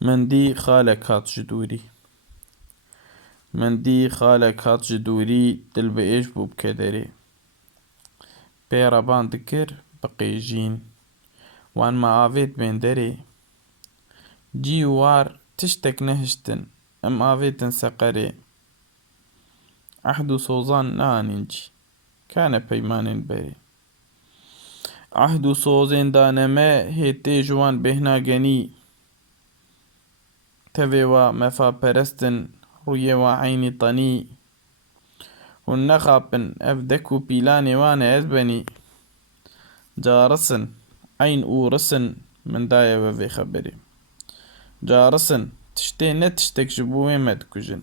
مندی خالێک هات ji دووری مندی خالێک هات ji دووری دل bi êş bû bike derê pê reban dikir bi qêjîn wan me avêt bên derê cî û war tiştek nehiştin em avêtin seqerê ehd û sozan neanîn cî kane peymanên berê ehd û sozên dane me hê tê ji wan bêhna genî tevê we mefaperestin rûyê we eynî tenî hûn nexapin ev dek û pîlanê wan e ez benî carisin eyn û risin min daye we vê xeberê carisin tiştê ne tiştek ji bo wê me dikujin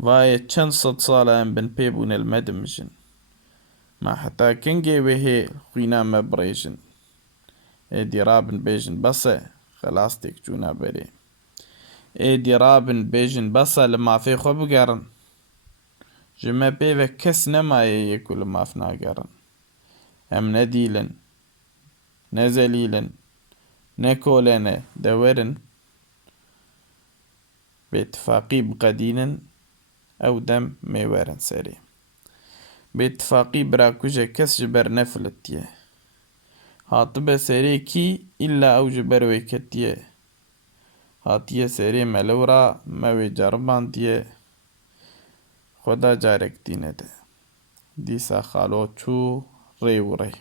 vaye çend sed sal e em bin pêbûne li me dimijin me heta kengê wêhê xwîna me birêjin êdî rabin bêjin bes e xelas têk çûna berê êdî rabin bêjin bes e li mafê xwe bigerin ji me pêvek kes nemaye yê ku li maf nagerin em ne dîlin ne zelîlin ne kolên e de werin bêtifaqî biqedînin ew dem mêh werin serê bêtifaqî bira ku je kes ji ber nefilitiye hatibe serê kî îlla ew ji ber wê ketiye hatiye serê me li wira me wê ceribandiye xweda carek dî nede dîsa xalo çû rê û rê